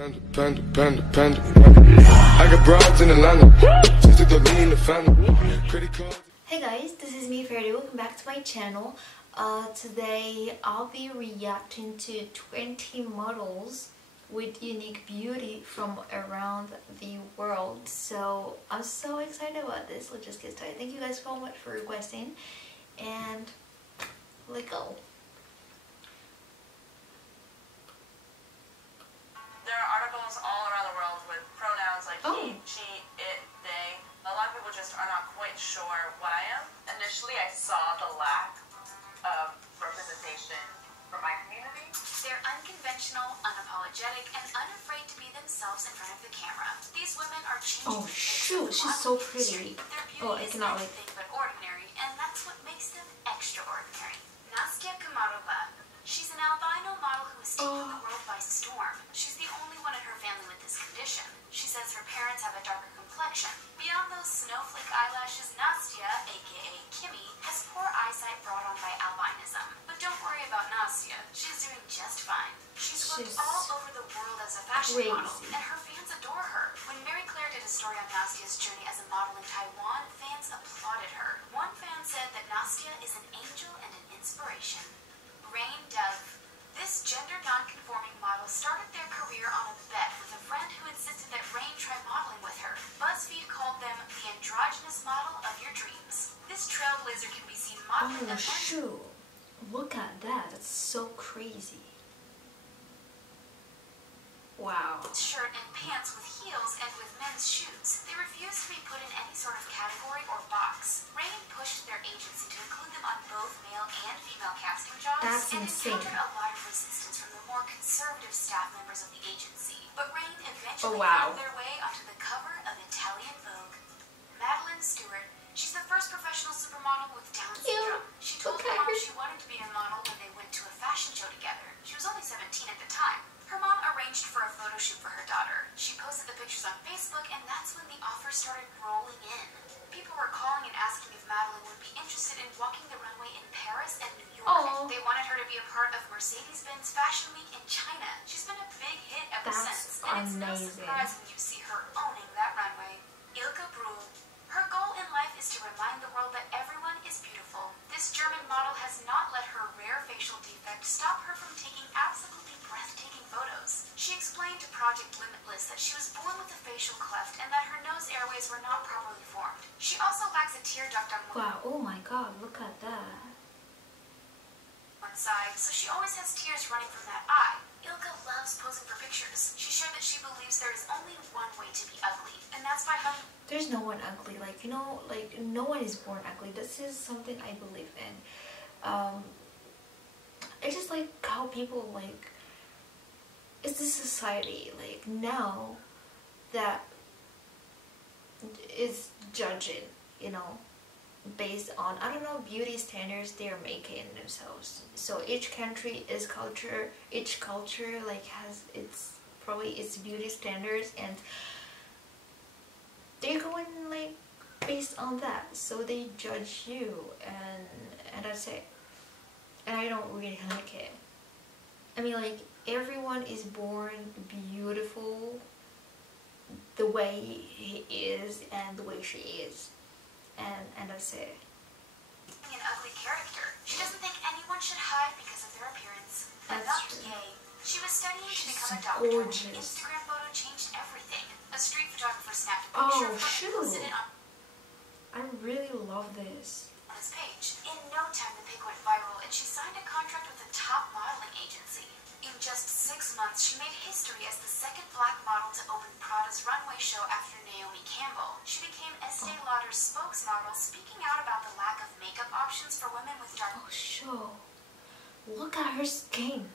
I got broads in Atlanta. Just took the lean in the family. Credit card. Hey guys, this is me, Ferdy. Welcome back to my channel. Today I'll be reacting to 20 models with unique beauty from around the world. So I'm so excited about this. Let's just get started. Thank you guys so much for requesting, and let's go. There are articles all around the world with pronouns like he, she, it, they. A lot of people just are not quite sure what I am. Initially, I saw the lack of representation for my community. They're unconventional, unapologetic, and unafraid to be themselves in front of the camera. These women are changing. Oh shoot, she's so pretty. Their beauty is anything but ordinary, and that's what makes them extraordinary. Nastia Kamarova. She's an albino model who is taking the world by storm. She's the only one in her family with this condition. She says her parents have a darker complexion. Beyond those snowflake eyelashes, Nastia, aka Kimmy, has poor eyesight brought on by albinism. But don't worry about Nastia. She's doing just fine. She's worked all over the world as a fashion model, and her fans adore her. When Claire did a story on Nastia's journey as a model in Taiwan, fans applauded her. One fan said that Nastia is an angel and an inspiration. Rain Dove. This gender non-conforming model started their career on a bet with a friend who insisted that Rain try modeling with her. BuzzFeed called them the androgynous model of your dreams. This trailblazer can be seen modeling Oh shoot, look at that, that's so crazy. Wow. Shirt and pants with heels and with men's shoes. They refuse to be put in any sort of category or box. Rain pushed their agency to include them on both male and female casting jobs. That's insane. Encountered a lot of resistance from the more conservative staff members of the agency. But Rain eventually found their way onto the cover of Italian Vogue. Madeleine Stewart. She's the first professional supermodel with Down syndrome. She told her mom she wanted to be a model when they went to a fashion show together. She was only 17 at the time. Her mom arranged for a photo shoot for her daughter. She posted the pictures on Facebook, and that's when the offers started rolling in. People were calling and asking if Madeleine would be interested in walking the runway in Paris and New York. They wanted her to be a part of Mercedes-Benz Fashion Week in China. She's been a big hit ever since. And it's no surprise when you see her owning that runway. Ilka Brühl. Her goal in life is to remind the world that everyone is beautiful. This German model has not let her rare facial defect stop her from taking absolutely breathtaking photos. She explained to Project Limitless that she was born with a facial cleft and that her nose airways were not properly formed. She also lacks a tear duct on oh my god, look at that. one side, so she always has tears running from that eye. Ilka loves posing for pictures. She shared that she believes there is only one way to be ugly, and that's by having... There's no one ugly, like, you know, like, no one is born ugly. This is something I believe in. It's just like how people, like, it's this society, like, now that is judging, you know, based on, I don't know, beauty standards they are making themselves. So each country is culture, each culture like has its beauty standards, and they're going like based on that, so they judge you, and that's it. And I don't really like it. I mean, like, everyone is born beautiful the way he is and the way she is, and that's it. An ugly character. She doesn't think anyone should hide because of their appearance. But not gay. She was studying to become a doctor. Gorgeous. An Instagram photo changed everything. A street photographer snapped a picture of her and posted it on I really love this. His page. In no time, the pic went viral, and she signed a contract with a top modeling agency. In just 6 months, she made history as the second black model to open Prada's runway show after Naomi Campbell. She became Estee Lauder's spokesmodel, speaking out about the lack of makeup options for women with dark Look at her skin.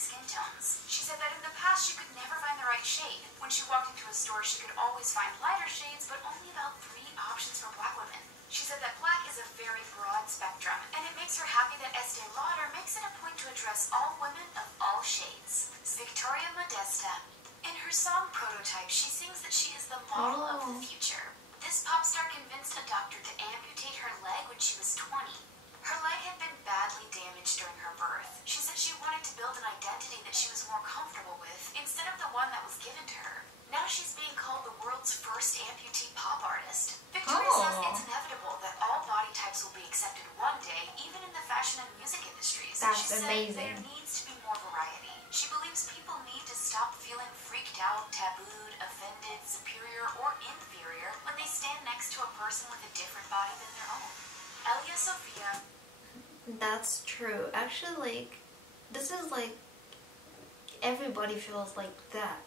Skin tones. She said that in the past she could never find the right shade. When she walked into a store, she could always find lighter shades, but only about 3 options for black women. She said that black is a very broad spectrum, and it makes her happy that Estee Lauder makes it a point to address all women of all shades. Victoria Modesta. In her song Prototype, she sings that she is the model of the future. This pop star convinced a doctor to amputate her leg when she was 20. Her leg had been badly damaged during her birth. She said she wanted to build an identity that she was more comfortable with instead of the one that was given to her. Now she's being called the world's first amputee pop artist. Victoria says it's inevitable that all body types will be accepted one day, even in the fashion and music industries. That's she amazing. Said there needs to be more variety. She believes people need to stop feeling freaked out, tabooed, offended, superior, or inferior when they stand next to a person with a different body than their own. Elia Sophia. That's true. Actually, like, this is like, everybody feels like that.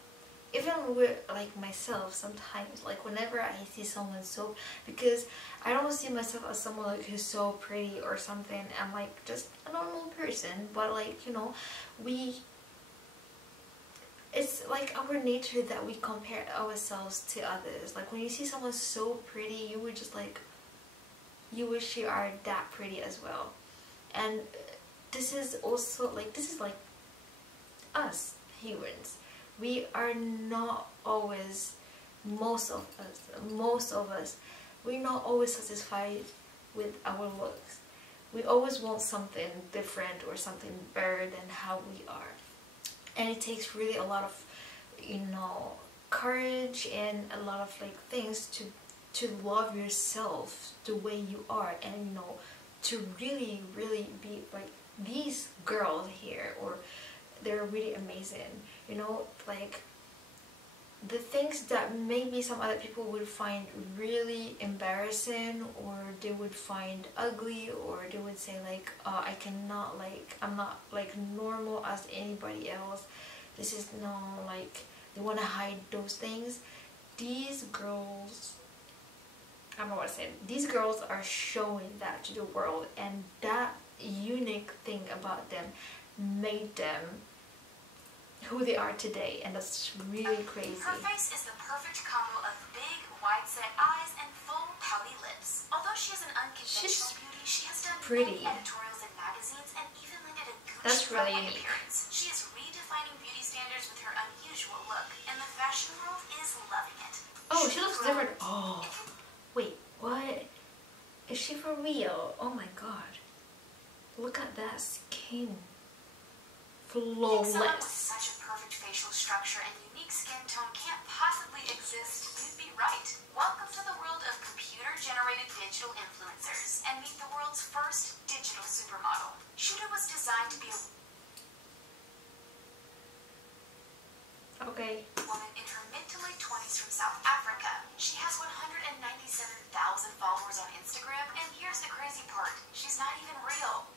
Even with, like, myself, sometimes, like, whenever I see someone so, because I don't see myself as someone, like, who's so pretty or something. I'm, like, just a normal person, but, like, you know, it's, like, our nature that we compare ourselves to others. Like, when you see someone so pretty, you would just, like, you wish you are that pretty as well. And this is also, like, this is, like, us, humans. We are not always, most of us, we're not always satisfied with our looks. We always want something different or something better than how we are. And it takes really a lot of, you know, courage and a lot of, like, things to love yourself the way you are, and, you know, to really be like these girls here, or they're really amazing, you know, like the things that maybe some other people would find really embarrassing, or they would find ugly, or they would say like, I cannot, like, I'm not like normal as anybody else, this is no, like, they want to hide those things. These girls, I don't know what to say, these girls are showing that to the world, and that unique thing about them made them who they are today, and that's really crazy. Her face is the perfect combo of big, wide-set eyes and full, pouty lips. Although she is an unconventional beauty, she has done many editorials in magazines and even landed a Gucci runway appearance. She is redefining beauty standards with her unusual look, and the fashion world is loving it. Oh, she looks different. Oh, wait, what? Is she for real? Oh my god. Look at that skin. Flawless. Someone with such a perfect facial structure and unique skin tone can't possibly exist. You'd be right. Welcome to the world of computer-generated digital influencers, and meet the world's first digital supermodel. Shuda was designed to be a woman in her mid to late 20s from South Africa. She has 197,000 followers on Instagram, and here's the crazy part: she's not even real.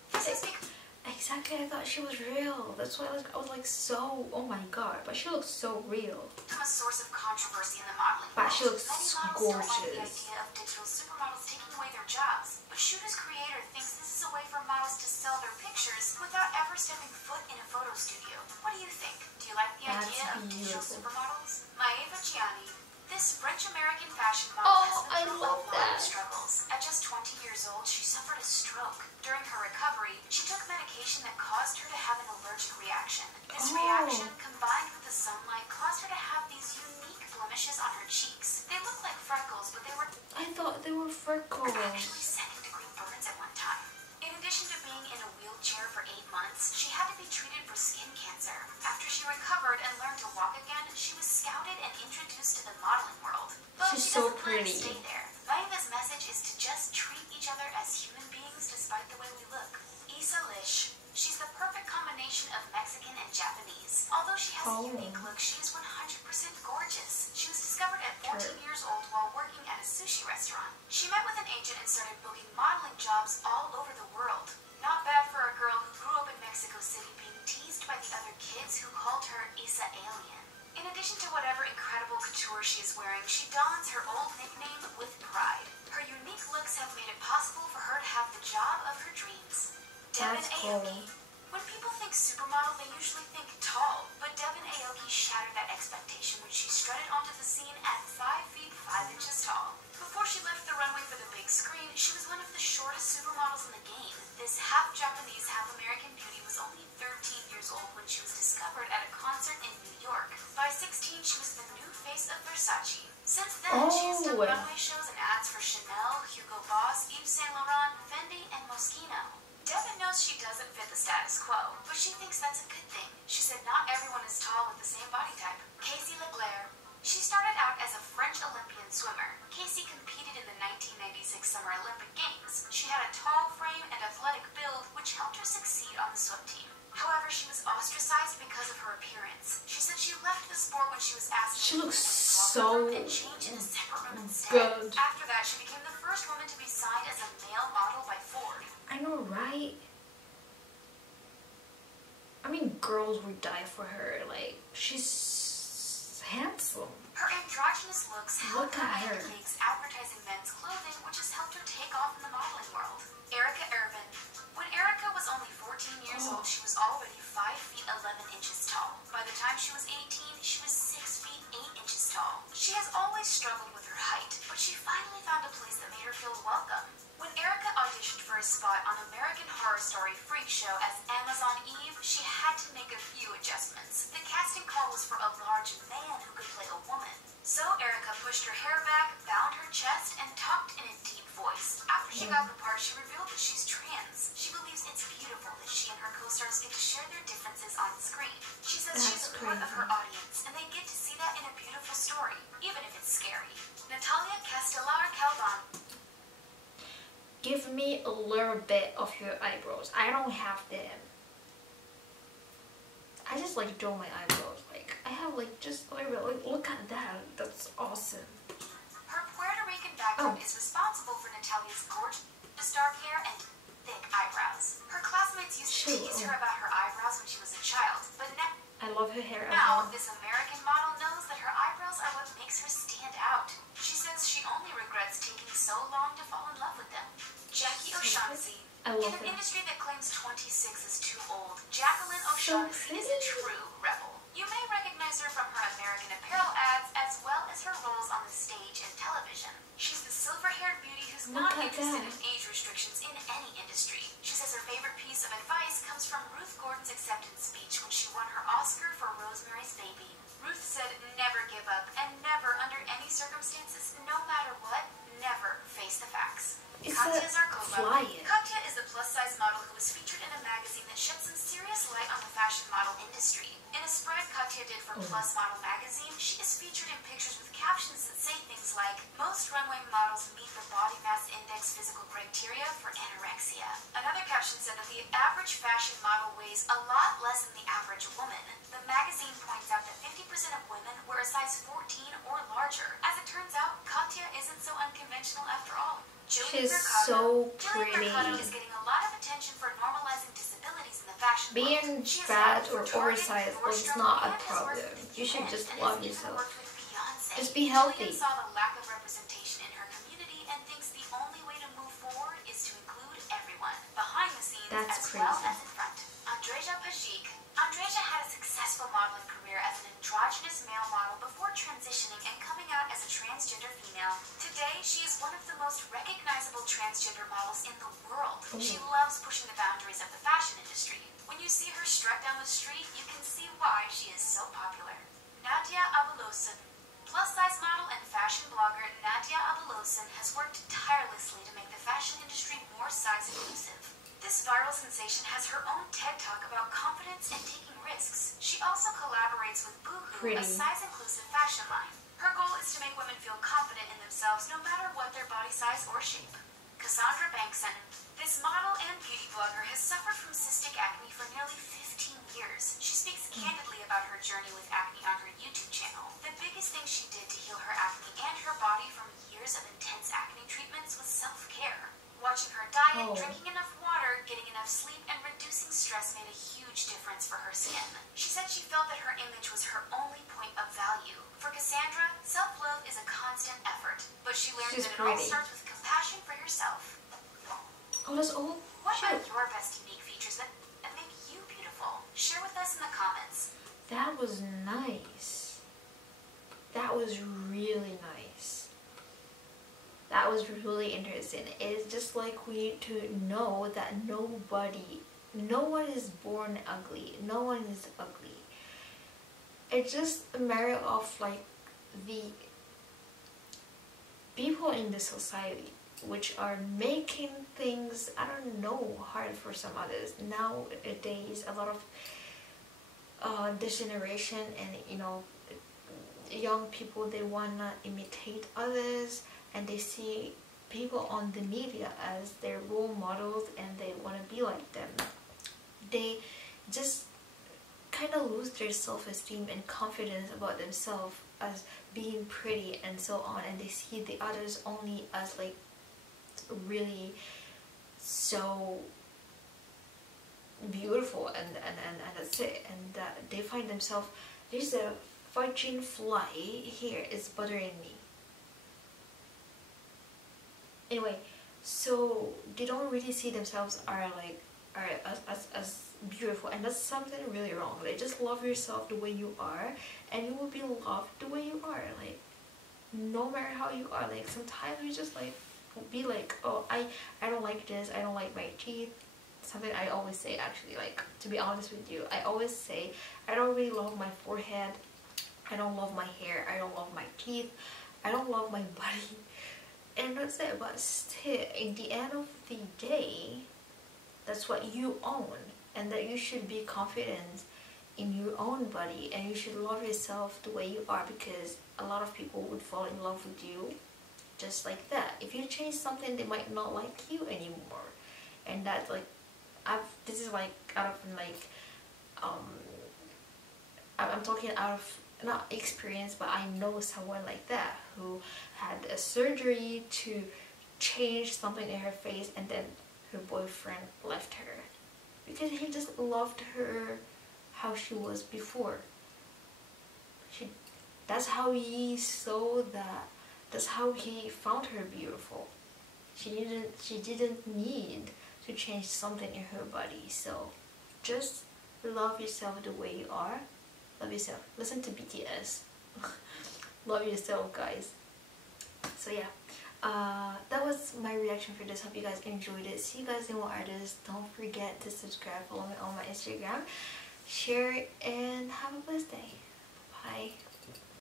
Exactly, I thought she was real. That's why I was like so, oh my god, but she looks so real. Become a source of controversy in the modeling but world. She looks Many models gorgeous. don't like the idea of digital supermodels taking away their jobs, but Shuda's creator thinks this is a way for models to sell their pictures without ever stepping foot in a photo studio. What do you think? Do you like the idea of digital supermodels? Maeva Gianni. This French-American fashion model has been through a lot of struggles. At just 20 years old, she suffered a stroke. During her recovery, she took medication that caused her to have an allergic reaction. This reaction, combined with the sunlight, caused her to have these unique blemishes on her cheeks. They look like freckles, but they were... I thought they were freckles. Actually second-degree burns at one time. In addition to being in a wheelchair for 8 months, she had to be treated for skin cancer. After she recovered and learned to walk again, she was scouted and introduced to the modeling world. But she's she so doesn't plan to pretty. stay there. Maeva's message is to just treat each other as human beings despite the way we look. Isa Lish. She's the perfect combination of Mexican and Japanese. Although she has a unique look, she is 100% gorgeous. She was discovered at 14 years old while working at a sushi restaurant. She met with an agent and started booking modeling jobs all over the world. Not bad for a girl who grew up in Mexico City being teased by the other kids who called her Isa Alien. In addition to whatever incredible couture she is wearing, she dons her old nickname with pride. Her unique looks have made it possible for her to have the job of her dreams. Devin Aoki. When people think supermodel, they usually think tall, but Devin Aoki shattered that expectation when she strutted onto the scene at 5 feet 5 inches tall. Before she left the runway for the big screen, she was one of the shortest supermodels in the game. This half-Japanese, half-American beauty was only 13 years old when she was discovered at a concert in New York. By 16, she was the new face of Versace. Since then, she has done runway shows and ads for Chanel, Hugo Boss, Yves Saint Laurent, Fendi, and Moschino. She looks so and change in a separate room instead. good. After that, she became the first woman to be signed as a male model by Ford. I know, right? I mean, girls would die for her. Like, she's handsome. Her androgynous looks helped Look her at her. make gigs advertising men's clothing, which has helped her take off in the modeling world. Erica Irvin. When Erica was only 14 years old, she was already 5 feet 11 inches tall. By the time she was 18, she was 6 feet 8 inches tall. She has always struggled with her height, but she finally found a place that made her feel welcome. When Erica auditioned for a spot on American Horror Story Freak Show as Amazon Eve, she had to make a few adjustments. The casting call was for a large man who could play a woman. So Erica pushed her hair back, bound her chest, and talked in a deep voice. After she got the part, she revealed that she's trans. She believes it's beautiful that she and her co-stars get to share their differences on screen. She says she's a part of her audience, and they get to see that in a beautiful story, even if it's scary. Natalia Castellar-Calvan. Give me a little bit of your eyebrows. I don't have them. I just like draw my eyebrows. Like, I have like just eyebrows. Like, look at that. That's awesome. Her Puerto Rican background is responsible for Natalia's gorgeous dark hair and thick eyebrows. Her classmates used to tease her about her eyebrows when she was a child, but I love her hair. now this American model knows that her eyebrows are what makes her stand out. She says she only regrets taking so long to fall in love with them. Jackie O'Shaughnessy. I In love an her. industry that claims 26 is too old, Jacqueline O'Shaughnessy is a true rebel. You may recognize her from her American Apparel ads as well as her roles on the stage and television. She's the silver-haired beauty who's not interested in age restrictions in any industry. She says her favorite piece of advice comes from Ruth Gordon's acceptance speech when she won her Oscar for Rosemary's Baby. Ruth said, "Never give up, and never, under any circumstances, no matter what, never face the facts." It's Katya a Zarkova. flyer. Katya is the plus-size model who was featured in a magazine that shed some serious light on the fashion model industry. In a spread Katya did for Plus Model magazine, she is featured in pictures with captions that say things like, "Most runway models meet the body mass index physical criteria for anorexia." Another caption said that the average fashion model weighs a lot less than the average woman. The magazine points out that 50% of women wear a size 14 or larger. As it turns out, Katya isn't so unconventional after all. She's so pretty. Jillian Mercado is getting a lot of attention for normalizing disabilities in the fashion Being world. She has fat modeled or for Target, oversized is Nordstrom, not a and has worked problem. with You should UN just and love has even yourself. worked with Beyonce. Just be healthy. Jillian saw the lack of representation in her community and thinks the only way to move forward is to include everyone, behind the scenes That's as well crazy. as in front. Andreja Pajic. Andreja had a successful modeling career as an androgynous male model before transitioning and coming out as a transgender female. Today, she is one of the most recognizable transgender models in the world. She loves pushing the boundaries of the fashion industry. When you see her strut down the street, you can see why she is so popular. Nadia Abulosan. Plus-size model and fashion blogger Nadia Abulosan has worked tirelessly to make the fashion industry more size-inclusive. This viral sensation has her own TED Talk about confidence and taking risks. She also collaborates with Boohoo, a size-inclusive fashion line. Her goal is to make women feel confident in themselves no matter what their body size or shape. Cassandra Banks. This model and beauty blogger has suffered from cystic acne for nearly 15 years. She speaks candidly about her journey with acne on her YouTube channel. The biggest thing she did to heal her acne and her body from years of intense acne treatments was self-care. Watching her diet, drinking enough water, getting enough sleep, and reducing stress made a huge difference for her skin. She said she felt that her image was her only point of value. For Cassandra, self-love is a constant effort, but she learned that it all starts with compassion for yourself. Oh, that's all? What are your best unique features that make you beautiful? Share with us in the comments. That was nice. That was really nice. That was really interesting. It's just like we need to know that no one is born ugly. No one is ugly. It's just a matter of like the people in the society which are making things, I don't know, hard for some others. Nowadays, a lot of this generation and, you know, young people, they wanna imitate others, and they see people on the media as their role models and they want to be like them. They just kind of lose their self-esteem and confidence about themselves as being pretty and so on, and they see the others only as like really so beautiful, and that's it, and they find themselves, there's a virgin fly here, it's bothering me. Anyway, so they don't really see themselves as beautiful, and that's something really wrong. Like, just love yourself the way you are, and you will be loved the way you are. Like, no matter how you are. Like, sometimes you just like be like, oh, I don't like this, I don't like my teeth. Something I always say, actually, like, to be honest with you, I always say I don't really love my forehead, I don't love my hair, I don't love my teeth, I don't love my body, and that's it. But still, in the end of the day, that's what you own, and that you should be confident in your own body, and you should love yourself the way you are, because a lot of people would fall in love with you just like that. If you change something, they might not like you anymore, and that's like, this is like out of like I'm talking out of not experience, but I know someone like that who had a surgery to change something in her face, and then her boyfriend left her because he just loved her how she was before. That's how he saw that. That's how he found her beautiful. She didn't need to change something in her body. So just love yourself the way you are. Love yourself. Listen to BTS. Love yourself, guys. So yeah, that was my reaction for this. Hope you guys enjoyed it. See you guys in more artists. Don't forget to subscribe, follow me on my Instagram, share it, and have a blessed day. Bye.